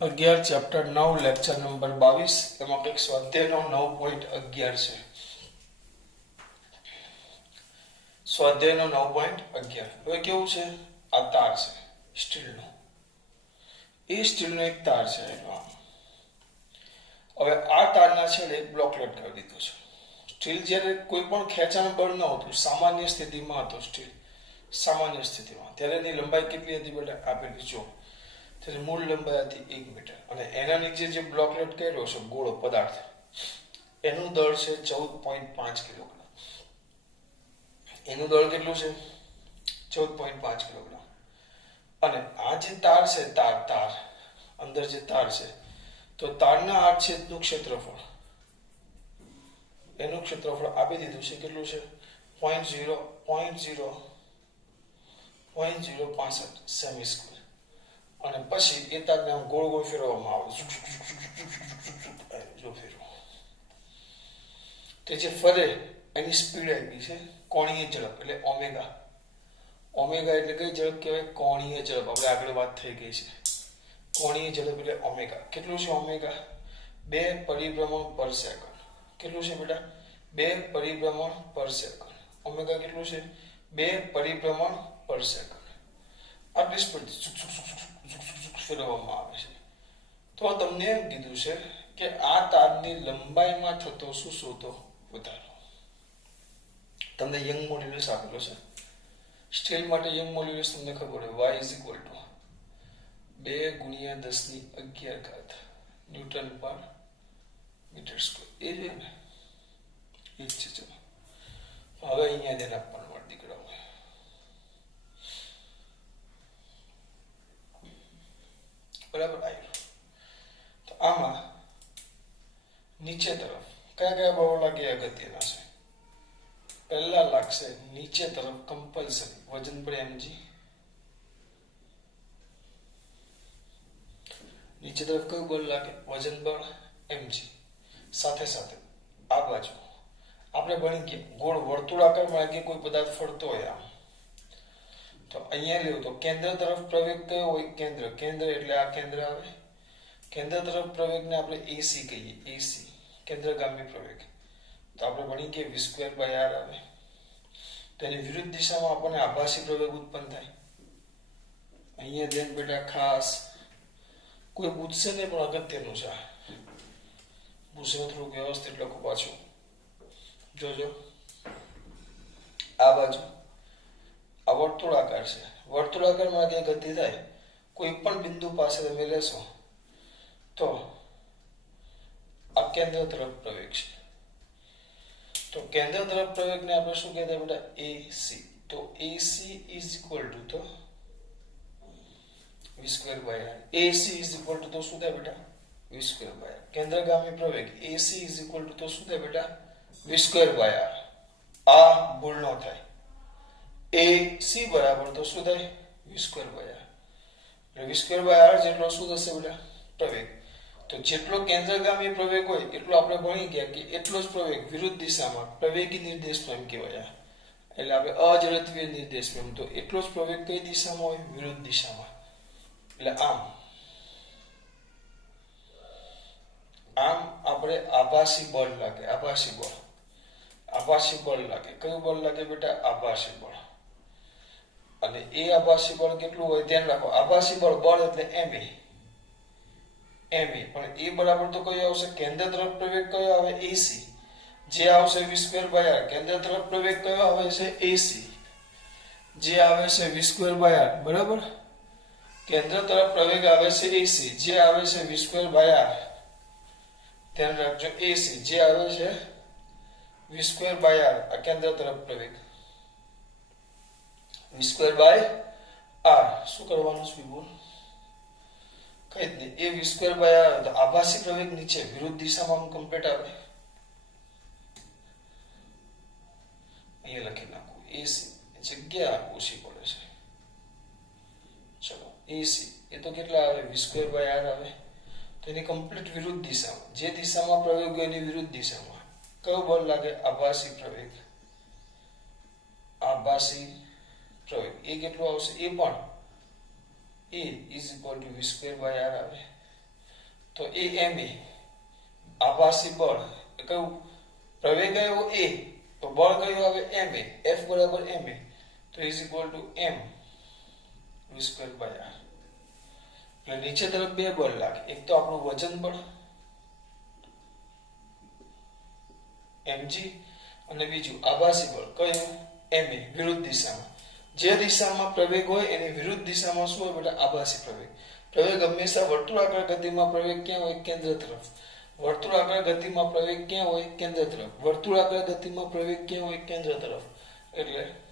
11 chapter 9 lecture number 22 એમાં કંઈક સ્વાધ્યાયનો 9.11 છે. સ્વાધ્યાયનો 9.11 હવે કેવું છે? આ તાર છે સ્ટીલનો. એ સ્ટીલનો એક તાર છે. હવે આ તારના છેડે એક બ્લોકલેટ કરી દીધો છે. સ્ટીલ જ્યારે કોઈ પણ ખેંચાણ બળ ન હતું, સામાન્ય સ્થિતિમાં હતો સ્ટીલ, સામાન્ય સ્થિતિમાં, ત્યારે એની લંબાઈ કેટલી હતી બેટા? આપેલી જો. તેની મૂળ લંબાઈ હતી 1 મીટર અને એના નીચે જે બ્લોકલેટ કર્યો છે ગોળો પદાર્થ, એનું દળ છે 14.5 કિલોગ્રામ. એનું દળ કેટલું છે? 14.5 કિલોગ્રામ. અને આ જે તાર છે, તાર અંદર જે તાર છે, તો તારના આડછેદનું ક્ષેત્રફળ, એનું ક્ષેત્રફળ આપી દીધું છે. કેટલું છે? 0.065 સેમી સ્ક્વેર. અને પછી એ તારને ગોળ ગોળ ફેરવવામાં આવે. જો ફેરવો તે જે ફરે એની સ્પીડ આપી છે કોણીય ઝડપ, એટલે ઓમેગા. ઓમેગા એટલે કઈ ઝડપ કહેવાય? કોણીય ઝડપ. આપણે આગળ વાત થઈ ગઈ છે. કોણીય ઝડપ એટલે ઓમેગા. કેટલું છે ઓમેગા? 2 પરિભ્રમણ પર સેકન્ડ. કેટલું છે બેટા? 2 પરિભ્રમણ પર સેકન્ડ. ઓમેગા કેટલું છે? 2 પરિભ્રમણ પર સેકન્ડ. આટલી સ્પીડ ફેરવવામાં આવે છે. તો તમને એમ કીધું છે કે આ તારની લંબાઈમાં થતો શું શોધો? વધારો. તમને યંગ મોડ્યુલસ આપેલો છે. સ્ટીલ માટે યંગ મોડ્યુલસ તમને ખબર હોય, y = 2 × 10⁻11 ન્યૂટન પર મીટર સ્ક્વેર. એ છે ને? એ જ છે. ચલો હવે અહીંયા ધ્યાન આપવાનું મારા દીકરાઓ. બરાબર આવ્યું. તો આમાં નીચે તરફ કયા કયા બળો લાગે? અગત્યના છે. પહેલા લાગશે નીચે તરફ કમ્પલસરી વજન પર mg. નીચે તરફ કયું બળ લાગે? વજન બળ mg. સાથે સાથે આ બાજુ આપણે ભણી ગયા ગોળ વર્તુળાકારમાં કે કોઈ પદાર્થ ફરતો હોય આમ, તો અહીંયા લેવું તો કેન્દ્ર તરફ પ્રવેગ કયો હોય? કેન્દ્ર એટલે આ કેન્દ્ર આવે. કેન્દ્ર તરફ પ્રવેગને આપણે AC કહીએ. AC કેન્દ્રગામી પ્રવેગ. તો આપણે ભણી કે v² r આવે. તેની વિરુદ્ધ દિશામાં આપણને આભાસી પ્રવેગ ઉત્પન્ન થાય. અહીંયા ધ્યાન બેટા ખાસ, કોઈ પૂછશે નહીં પણ અગત્યનું છે. પૂછે થોડુંક વ્યવસ્થિત લખો પાછું. જોજો આ બાજુ આ વર્તુળાકાર છે. વર્તુળાકારમાં કઈ ગતિ થાય, કોઈ પણ બિંદુ પાસે તમે લેશો તો આ કેન્દ્ર તરફ પ્રવેગ છે. તો કેન્દ્ર તરફ પ્રવેગને આપણે શું કહેતા બેટા? AC. તો AC = તો v² r. AC = તો શું થાય બેટા? v² r. કેન્દ્રગામી પ્રવેગ AC = તો શું થાય બેટા? v² r. આ ભૂલ ન થાય. AC બરાબર તો શું થાય? v² r. એટલે v² r જેટલો શું થશે બેટા? પ્રવેગ. તો જેટલો કેન્દ્રગામી પ્રવેગ હોય એટલો આપણે ભણી ગયા કે એટલો જ પ્રવેગ વિરુદ્ધ દિશામાં પ્રવેગી નિર્દેશ પ્રેમ કહેવાય. એટલે આપણે અજડત્વીય નિર્દેશ પ્રેમ, તો એટલો જ પ્રવેગ કઈ દિશામાં હોય? વિરુદ્ધ દિશામાં. એટલે આમ આપણે આભાસી બળ લાગે. આભાસી બળ લાગે. કયું બળ લાગે બેટા? આભાસી બળ. અને એ આભાસી બળ કેટલું હોય? ધ્યાન રાખો, આભાસી બળ એટલે ma. પણ એ બરાબર તો કયો આવશે? કેન્દ્ર તરફ પ્રવેગ કયો આવે? AC. જે આવશે v² r. કેન્દ્ર તરફ પ્રવેગ કયો આવે છે? AC. જે આવે છે v² r. બરાબર. કેન્દ્ર તરફ પ્રવેગ આવે છે AC. જે આવે છે v² r. ધ્યાન રાખજો, AC જે આવે છે v² r. આ કેન્દ્ર તરફ પ્રવેગ v² r. શું કરવાનું છે? બોલ. કઈ જ નહીં. એ v² r તો આભાસી પ્રવેગ નીચે વિરુદ્ધ દિશામાં કમ્પ્લીટ આવે. અહીંયા લખી નાખું AC. જગ્યા ઓછી પડે છે. ચલો AC એ તો કેટલા આવે? v² r આવે. તો એની કમ્પ્લીટ વિરુદ્ધ દિશામાં, જે દિશામાં પ્રવેગ હોય એની વિરુદ્ધ દિશામાં કયો બળ લાગે? આભાસી પ્રવેગ. આભાસી પ્રવેગ એ કેટલું આવશે? એ પણ A = v² r આવે. તો એ એમ એ આભાસી બળ કયું પ્રવેગ ગયો એ તો બળ કયું આવે એમ એ એફ બરાબર એમ એ તો is equal to M v square by r એટલે નીચે તરફ બે બળ લાગે એક તો આપણું વજન બળ mg અને બીજું આભાસી બળ કયું ma વિરુદ્ધ દિશામાં જે દિશામાં પ્રવેગ હોય એની વિરુદ્ધ દિશામાં શું હોય બેટા આભાસી પ્રવેગ પ્રવેગ હંમેશા વર્તુળાકાર ગતિમાં પ્રવેગ ક્યાં હોય કેન્દ્ર તરફ વર્તુળાકાર ગતિમાં પ્રવેગ ક્યાં હોય કેન્દ્ર તરફ વર્તુળાકાર ગતિમાં પ્રવેગ ક્યાં હોય કેન્દ્ર તરફ એટલે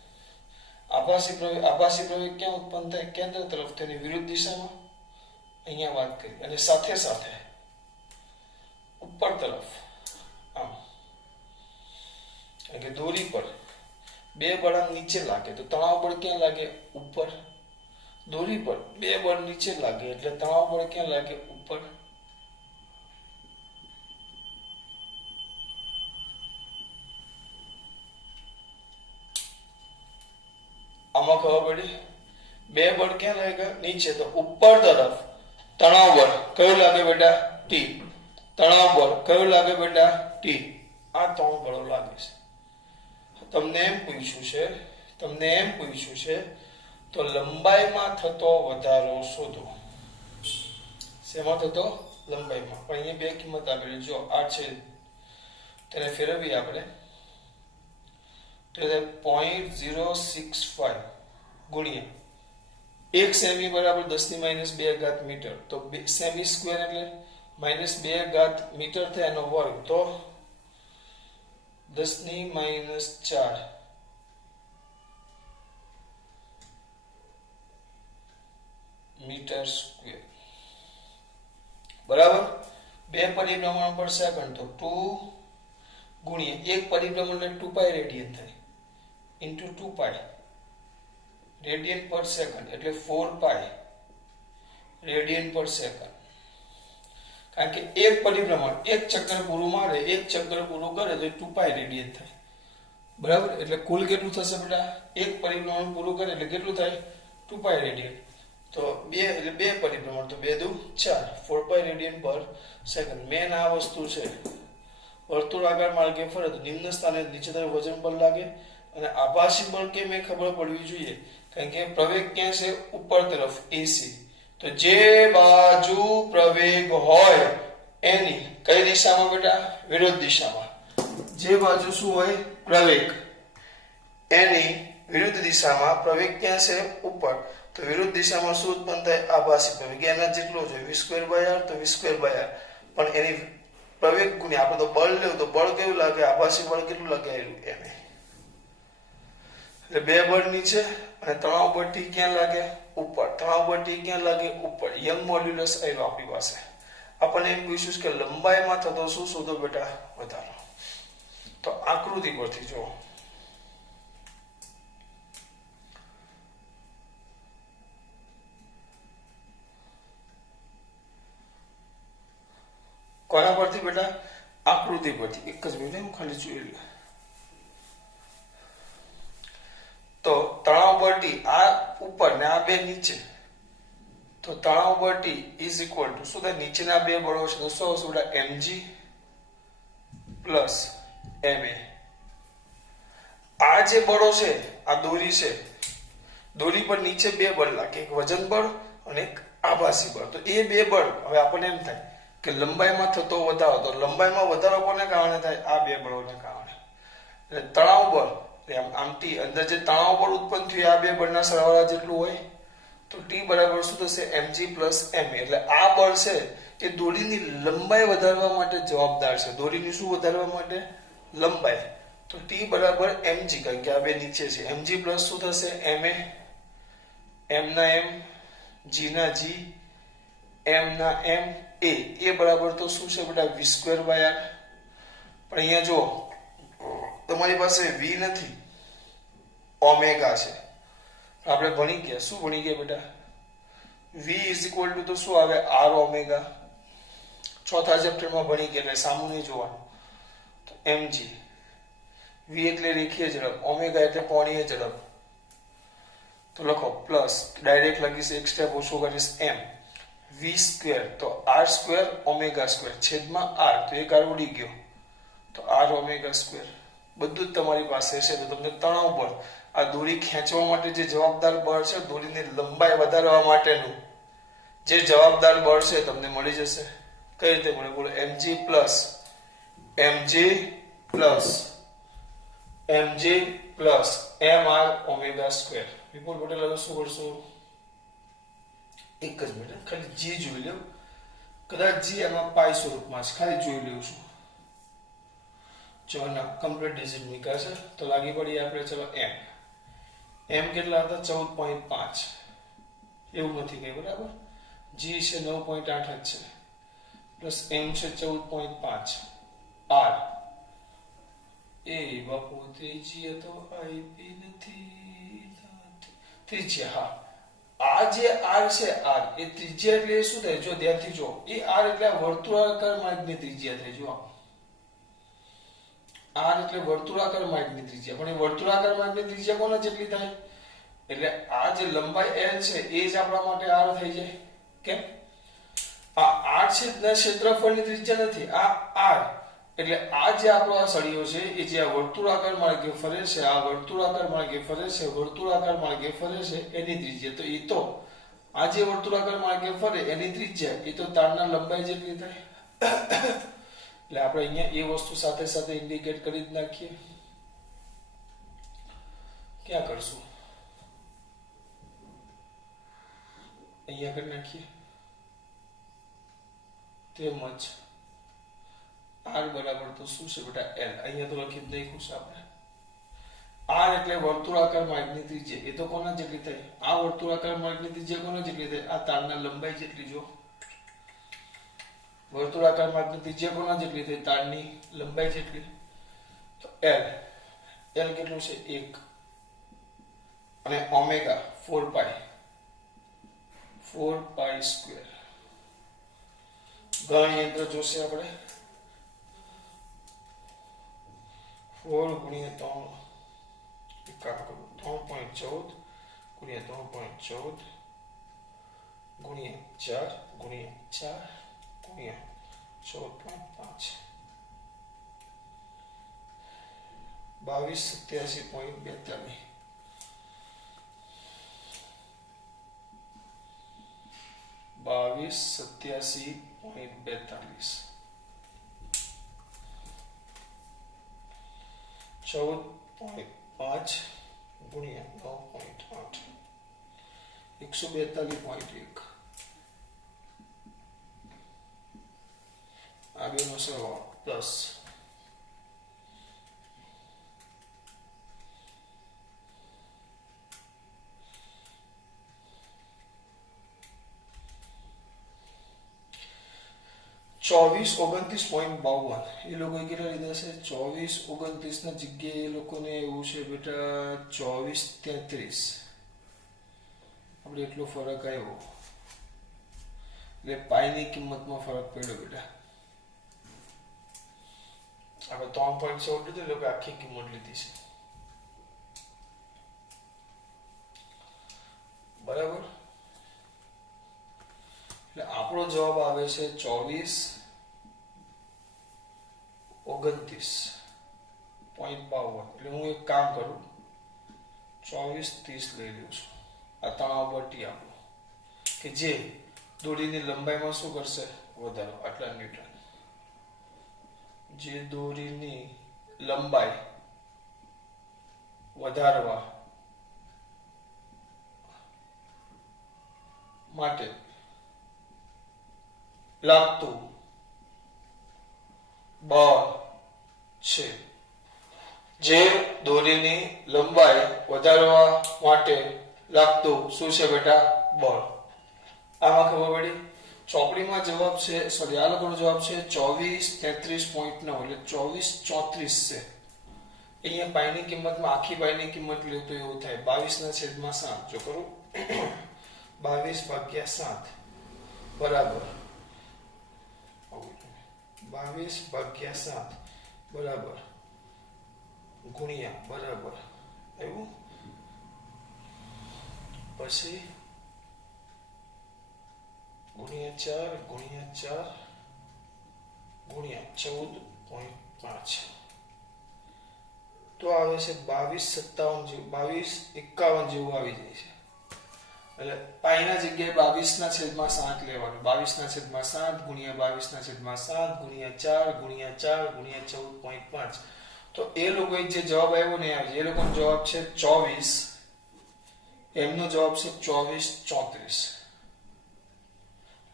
આભાસી પ્રવેગ ક્યાં ઉત્પન્ન થાય કેન્દ્ર તરફ તેની વિરુદ્ધ દિશામાં અહીંયા વાત કરી અને સાથે સાથે ઉપર તરફ આમ એટલે દોરી પર બે બળ નીચે લાગે તો તણાવ બળ ક્યાં લાગે ઉપર દોરી પર બે બળ નીચે લાગે એટલે તણાવ બળ ક્યાં લાગે ઉપર આમાં ખબર પડી બે બળ ક્યાં લાગ્યા નીચે તો ઉપર તરફ તણાવ બળ કયું લાગે બેટા ટી તણાવ બળ કયું લાગે બેટા ટી આ ત્રણ બળો લાગે છે તમને એમ પૂછ્યું છે તો લંબાઈમાં થતો વધારો શોધો શેમાં થતો લંબાઈમાં પણ અહીંયા બે કિંમત આપેલી જો આ છે તેને ફેરવીએ આપણે તો 0.065 ગુણ્યા 1 સેમી બરાબર 10⁻²² મીટર તો સેમી સ્ક્વેર એટલે -2 મીટર થાય એનો વર્ગ તો 10⁻⁴ મીટર સ્ક્વેર બરાબર બે પરિભ્રમણ પર સેકન્ડ તો 2 ગુણ્યા એક પરિભ્રમણ એટલે 2π રેડિયન થાય ઇન્ટુ 2π રેડિયન પર સેકન્ડ એટલે 4π રેડિયન પર સેકન્ડ કારણ કે એક પરિભ્રમણ એક ચક્કર પૂરું મારે એક ચક્કર પૂરું કરે તો 2π રેડિયન થાય બરાબર એટલે કુલ કેટલું થશે બેટા એક પરિભ્રમણ પૂરું કરે એટલે કેટલું થાય 2π રેડિયન તો બે એટલે બે પરિભ્રમણ તો 2 દુ 4 4π રેડિયન પર સેકન્ડ મેન આ વસ્તુ છે વર્તુળાકાર માર્ગે ફરે તો નિમ્ન સ્થાને નીચે તરફ વજન બળ લાગે અને આભાસી બળ કેમ એ ખબર પડવી જોઈએ કારણ કે પ્રવેગ ક્યાં છે ઉપર તરફ એસી તો જે બાજુ પ્રવેગ હોય એની કઈ દિશામાં બેટા વિરુદ્ધ દિશામાં જે બાજુ શું હોય પ્રવેગ એની વિરુદ્ધ દિશામાં પ્રવેગ ક્યાં છે ઉપર તો વિરુદ્ધ દિશામાં શું ઉત્પન્ન થાય આભાસી પ્રવેગ એના જેટલો છે v²/r તો v²/r પણ એની પ્રવેગ ગુણ્યા આપણે તો બળ લેવું તો બળ કેવું લાગે આભાસી બળ કેટલું લાગે એમ એટલે બે બળ નીચે અને તણાવ બળ ટી ક્યાં લાગે ઉપર તણાવ બળ ટી ક્યાં લાગે ઉપર યંગ મોડ્યુલસ આવ્યો આપણી પાસે આપણને એમ પૂછ્યું કે લંબાઈમાં થતો શું શોધો બેટા વધારો તો આકૃતિ પરથી જો કોના પરથી બેટા આકૃતિ પરથી એક જ મિનિટ હું ખાલી જોઈ લઉં તો તણાવ બળ ટી આ ઉપર ને આ બે નીચે તો તણાવ બળ ટી ઇઝ ઇક્વલ ટુ શું થાય નીચેના બે બળો છે તો શું આવશે બેટા mg પ્લસ ma આ જે બળો છે આ દોરી છે દોરી પર નીચે બે બળ લાગે એક વજન બળ અને એક આભાસી બળ તો એ બે બળ હવે આપણને એમ થાય કે લંબાઈમાં થતો વધારો તો લંબાઈમાં વધારો કોને કારણે થાય આ બે બળોને કારણે એટલે તણાવ બળ આમ ટી અંદર જે તણાવ બળ ઉત્પન્ન થયું આ બે બળના સરવાળા જેટલું હોય તો ટી બરાબર શું થશે mg પ્લસ ma એટલે આ બળ છે એ દોરીની લંબાઈ વધારવા માટે જવાબદાર છે દોરીની શું વધારવા માટે લંબાઈ તો ટી બરાબર mg કારણ કે આ બે નીચે છે mg પ્લસ શું થશે ma m ના m g ના g m ના m એ બરાબર તો શું છે બેટા v²/r પણ અહીંયા જો તમારી પાસે v નથી ઓમેગા છે આપણે ભણી ગયા શું ભણી ગયા બેટા v ઇઝ ઇક્વલ ટુ તો શું આવે r ઓમેગા ચોથા ચેપ્ટરમાં ભણી ગયા એટલે સામું નહીં જોવાનું તો mg v એટલે રેખીય ઝડપ ઓમેગા એટલે કોણીય ઝડપ તો લખો પ્લસ ડાયરેક્ટ લખીશ એક સ્ટેપ ઓછો કરીશ m v v સ્ક્વેર તો r સ્ક્વેર ઓમેગા સ્ક્વેર છેદમાં r તો એક r ઉડી ગયો તો r ઓમેગા સ્ક્વેર બધું જ તમારી પાસે છે તો તમને તણાવ બળ આ દોરી ખેંચવા માટે જે જવાબદાર બળ છે દોરીની લંબાઈ વધારવા માટેનું જે જવાબદાર બળ છે તમને મળી જશે કઈ રીતે મળે બોલો mg plus mr omega square Vipul Patel હવે શું કરશું એક જ મિનિટ ખાલી g જોઈ લો કદાચ g એમાં પાઈ સ્વરૂપમાં છે ખાલી જોઈ લઉં છું જો ના કમ્પ્લીટ ડિજિટ નીકળશે તો લાગી પડી આપણે ચલો m કેટલા હતા 14.5 એવું નથી કઈ બરાબર g છે 9.8 જ છે પ્લસ m છે 14.5 r એ બાપુ ત્રીજી તો આઈપી નથી ત્રિજ્યા હા આ જે r છે r એ ત્રિજ્યા એટલે શું થાય જો ધ્યાનથી જો એ r એટલે વર્તુળાકાર માર્ગની ત્રિજ્યા થાય જો r એટલે વર્તુળાકાર માર્ગની ત્રિજ્યા પણ એ વર્તુળાકાર માર્ગની ત્રિજ્યા કોના જેટલી થાય એટલે આ જે લંબાઈ l છે એ જ આપણા માટે r થઈ જાય કેમ આ r છે ને ક્ષેત્રફળની ત્રિજ્યા નથી આ r એટલે આ જે આપણો આ સળિયો છે એ જે આ વર્તુળાકાર માર્ગે ફરે છે આ વર્તુળાકાર માર્ગે ફરે છે એની ત્રિજ્યા તો એ તો આ જે વર્તુળાકાર માર્ગે ફરે એની ત્રિજ્યા એ તો તારના લંબાઈ જેટલી થાય એટલે આપણે અહીંયા એ વસ્તુ સાથે સાથે ઇન્ડિકેટ કરી જ નાખીએ ક્યાં કરશું અહીંયા કરી નાખીએ તેમજ r બરાબર તો શું છે બેટા l અહીંયા તો લખી જ નાખ્યું છે આપણે r એટલે વર્તુળાકાર માર્ગની ત્રિજ્યા એ તો કોના જેટલી થાય આ વર્તુળાકાર માર્ગની ત્રિજ્યા કોના જેટલી થાય આ તારના લંબાઈ જેટલી જો વર્તુળાકાર માર્ગની ત્રિજ્યા કોના જેટલી થાય તારની લંબાઈ જેટલી તો l કેટલું છે 1 અને ઓમેગા 4 પાઈ સ્ક્વેર ગણ યંત્ર જોશે આપણે 4 ગુણ્યા 3 કામ કરું 3.14 ગુણ્યા 3.14 ગુણ્યા 4 ગુણ્યા 14.5 2287.42 2287.42 14.5 ગુણ્યા 9.8 142.1 આ બેનો સરવાળો પ્લસ ચોવીસ 29.52 એ લોકો કેટલા લીધા છે 24 29 ના જગ્યાએ એ લોકોને એવું છે બેટા 24 33 આપણે એટલો ફરક આવ્યો એટલે પાઈની કિંમતમાં ફરક પડ્યો બેટા આપણે 3.14 લીધું એટલે આખી કિંમત લીધી છે બરાબર એટલે આપણો જવાબ આવે છે 24 29.52 એટલે હું એક કામ કરું 24 30 લઈ લઉં છું આ તણાવ બટી આપણો કે જે દોરીની લંબાઈમાં શું કરશે વધારો આટલા ન્યૂટન જે દોરીની લંબાઈ વધારવા માટે લાગતું બળ છે જે દોરીની લંબાઈ વધારવા માટે લાગતું શું છે બેટા બળ આમાં ખબર પડી ચોપડીમાં જવાબ છે સોરી આ લોકોનો જવાબ છે 24 33.9 એટલે 24 34 છે અહીંયા પાઈની કિંમતમાં આખી પાઈની કિંમત લે તો એવું થાય 22/7 જો કરું 22/7 બરાબર 22/7 બરાબર ગુણ્યા બરાબર એવું પછી ગુણ્યા 4 ગુણ્યા 4 ગુણ્યા 14.5 તો આવે છે 2257 જેવું આવી જાય છે. એટલે પાઈના જગ્યાએ 22 ના છેદમાં 7 લેવાનું. 22 ના છેદમાં 7 ગુણ્યા 22 ના છેદમાં 7 ગુણ્યા 4 ગુણ્યા 4 ગુણ્યા 14.5 તો એ લોકોએ જે જવાબ આવ્યો ને એ લોકોનો જવાબ છે 24. એમનો જવાબ છે 24 34.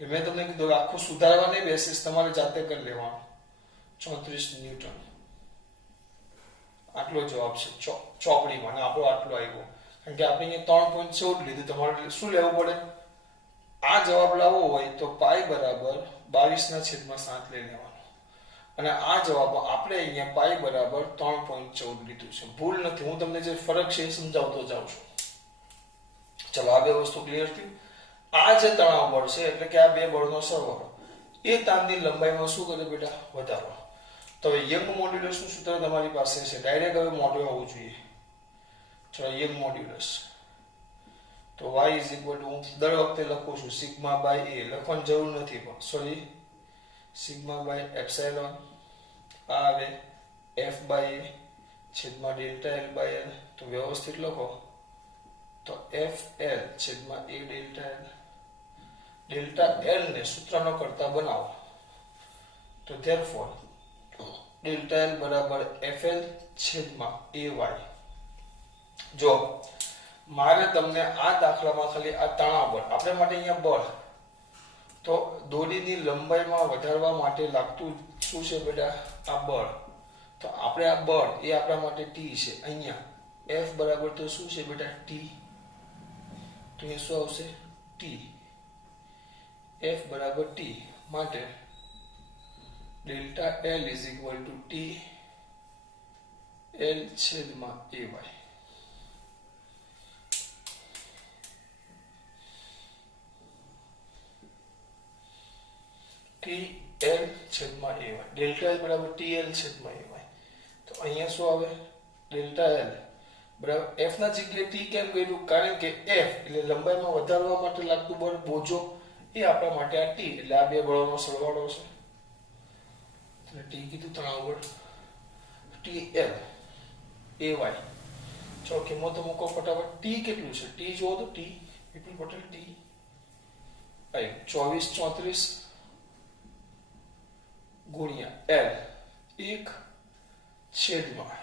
મેં તમને કીધું આખું સુધારવા નહીં બેસીસ, તમારે જાતે કરી લેવાનું. 34 ન્યૂટન આટલો જવાબ છે ચોપડીમાં. આપણો આટલો આવ્યો કારણ કે આપણે અહીંયા 3.14 લીધું. તમારે શું લેવું પડે? આ જવાબ લાવવો હોય તો પાઈ બરાબર 22 ના છેદમાં 7 લઈ લેવાનો અને આ જવાબ આપણે અહીંયા પાઈ બરાબર 3.14 લીધું છે. ભૂલ નથી, હું તમને જે ફરક છે એ સમજાવતો જાઉં છું. ચલો આ બે વસ્તુ ક્લિયર થઈ. આ જે તણાવ બળ છે એટલે કે આ બે બળનો સરવાળો એ તાણની લંબાઈમાં શું કરે બેટા? વધારો. તો હવે યંગ મોડ્યુલસનું સૂત્ર તમારી પાસે છે. ડાયરેક્ટ હવે મોડું આવવું જોઈએ. ચલો યંગ મોડ્યુલસ તો y = હું દર વખતે લખું છું સિગ્મા બાય a. લખવાની જરૂર નથી પણ સોરી સિગ્મા બાય એપ્સિલોન આ આવે f બાય a છેદમાં ડેલ્ટા l બાય l. તો વ્યવસ્થિત લખો તો fl છેદમાં a delta l. Delta l ને સૂત્રનો કરતા બનાવો તો therefore ડેલ્ટા l બરાબર fl છેદમાં ay. જો મારે તમને આ દાખલામાં ખાલી આ તણાવ બળ આપણે માટે અહીંયા બળ તો દોરીની લંબાઈમાં વધારવા માટે લાગતું શું છે બેટા? આ બળ. તો આપણે આ બળ એ આપણા માટે t છે. અહીંયા f બરાબર તો શું છે બેટા? t. તો એ શું આવશે? t. f બરાબર t માટે ડેલ્ટા l = t l છેદમાં ay. TL છેદમાં ay. ડેલ્ટા l બરાબર TL છેદમાં ay. તો અહીંયા શું આવે? ડેલ્ટા l બરાબર f ના જગ્યાએ t કેમ કર્યું? કારણ કે f એટલે લંબાઈમાં વધારવા માટે લાગતું બળ બોજો એ આપણા માટે આ t એટલે આ બે બળોનો સરવાળો છે. એટલે t કીધું તણાવ બળ TL ay. ચલો કિંમતો મૂકો ફટાફટ. t કેટલું છે? t જુઓ તો t કેટલું પટેલ? t આય 24 34 ગુણ્યા l 1 છેદમાં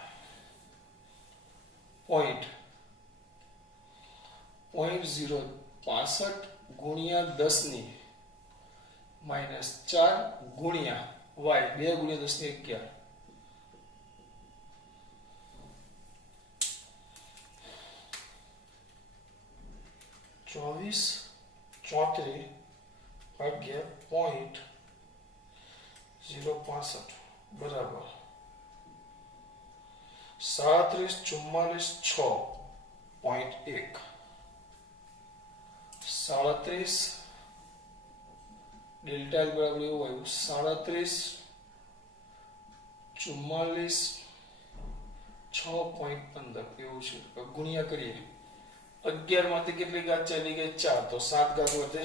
.065 ગુણ્યા 10 ની -4 ગુણ્યા y 2 ગુણ્યા 10 ની 11 24 34 ભાગ્યા 0.065 બરાબર 37 44 6.1 37 ડેલ્ટા l બરાબર એવું આવ્યું 37 44 6.15 એવું છે. ગુણ્યા કરીએ 11 માંથી કેટલી ઘાત ચાલી ગઈ? 4 તો 7 ઘાત વધે.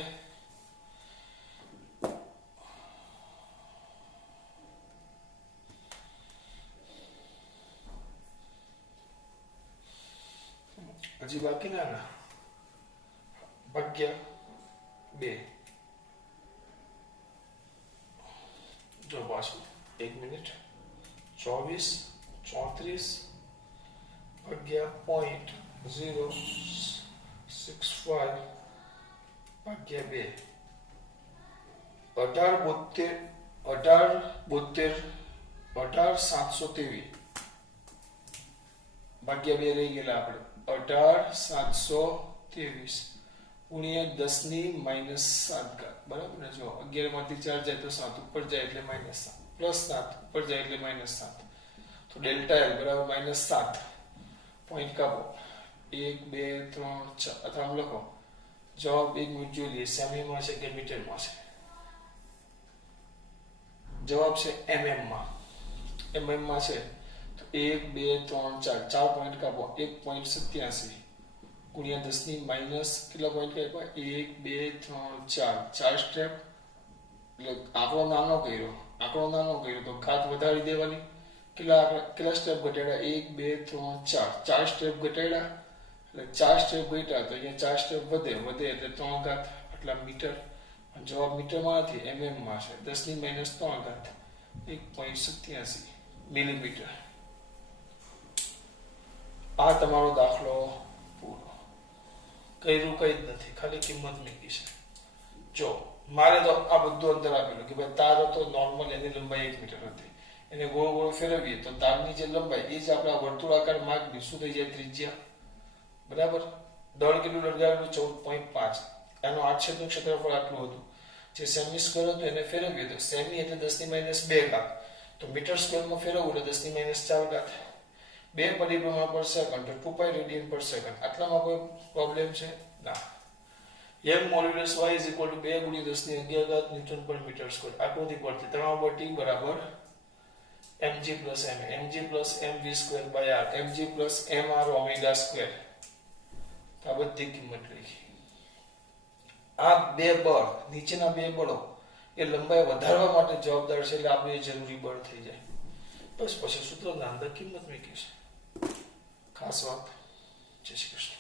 હજી બાકી ના ભાગ્યા 2. જો પાછું 1 મિનિટ 24 34 ભાગ્યા 0.065 ભાગ્યા 2 18,723 ભાગ્યા 2 રહી ગયેલા આપણે 18,723 ગુણ્યા 10 ની -7 ઘાત બરાબર ને. જો 11 માંથી 4 જાય તો 7 ઉપર જાય એટલે -7 પ્લસ 7 ઉપર જાય એટલે -7 તો ડેલ્ટા l બરાબર -7 પોઈન્ટ કાપો 1 2 3 4 અથવા લખો જવાબ 1 મિનિટ જોઈ લઈએ સેમીમાં છે કે મીટરમાં છે. જવાબ છે mm માં છે તો 1 2 3 4 પોઈન્ટ કાપો 1.87 ગુણ્યા 10 ની માઈનસ કેટલા પોઈન્ટ કાપ્યા 1 2 3 4 4 સ્ટેપ એટલે આંકડો નાનો કર્યો તો ઘાત વધારી દેવાની. કેટલા સ્ટેપ ઘટાડ્યા? 1 2 3 4 4 સ્ટેપ ઘટાડ્યા. એટલે 4 સ્ટેપ ઘટ્યા તો અહીંયા 4 સ્ટેપ વધે એટલે 3 ઘાત આટલા મીટર. જવાબ મીટરમાં નથી, mm માં છે. 10 ની -3 ઘાત 1.87 મિલીમીટર. આ તમારો દાખલો પૂરો. કર્યું કઈ જ નથી, ખાલી કિંમત મૂકી છે. જો મારે તો આ બધું અંતર આપેલું કે ભાઈ તાર હતો નોર્મલ, એની લંબાઈ 1 મીટર હતી. એને ગોળ ગોળ ફેરવીએ તો તારની જે લંબાઈ એ જ આપણા વર્તુળાકાર માર્ગની શું થઈ જાય? ત્રિજ્યા. બરાબર. દળ કેટલું લગાવેલું? 14.5. એનો આડછેદનું ક્ષેત્રફળ આટલું હતું. જે સેમી સ્ક્વેર હતું એને ફેરવીએ તો સેમી એટલે 10 ની -2 ઘાત. તો મીટર સ્ક્વેરમાં ફેરવવું એટલે 10 ની -4 ઘાત. 2 પરિભ્રમણ પર સેકન્ડ તો 2π રેડિયન પર સેકન્ડ. આટલામાં કોઈ પ્રોબ્લેમ છે? ના. m મોડ્યુલસ y 2 × 10 ની 11 ઘાત ન્યૂટન પર મીટર સ્ક્વેર. આકૃતિ પરથી ત્રણ T બરાબર mg + m, mg + mv² r, mg + mr omega square. આ બધી કિંમત લખી. આ બે બળ, નીચેના બે બળો એ લંબાઈ વધારવા માટે જવાબદાર છે, એટલે આપણે જરૂરી બળ થઈ જાય. બસ પછી સૂત્રના અંદર કિંમત મૂકી છે. ખાસ વાત. જય શ્રી કૃષ્ણ.